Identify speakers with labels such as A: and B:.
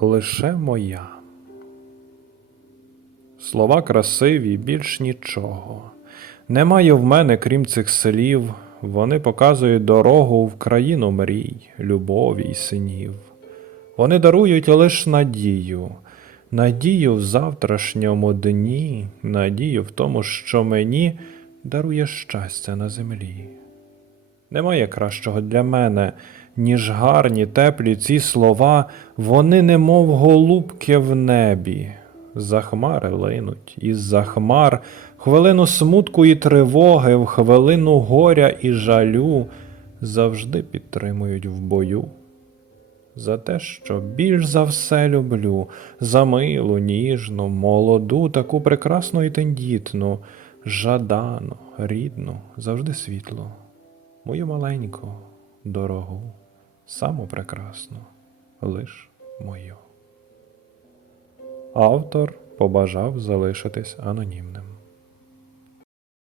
A: лише моя. Слова красиві, більш нічого. Немає в мене, крім цих слів, вони показують дорогу в країну мрій, любові й синів. Вони дарують лиш надію, надію в завтрашньому дні, надію в тому, що мені дарує щастя на землі. Немає кращого для мене, ніж гарні, теплі ці слова, вони немов голубки в небі. За хмари линуть, із-за хмар, хвилину смутку і тривоги, в хвилину горя і жалю завжди підтримують в бою. За те, що більш за все люблю, за милу, ніжну, молоду, таку прекрасну і тендітну, жадану, рідну, завжди світлу, мою маленьку, дорогу, саму прекрасну, лиш мою. Автор побажав залишитись анонімним.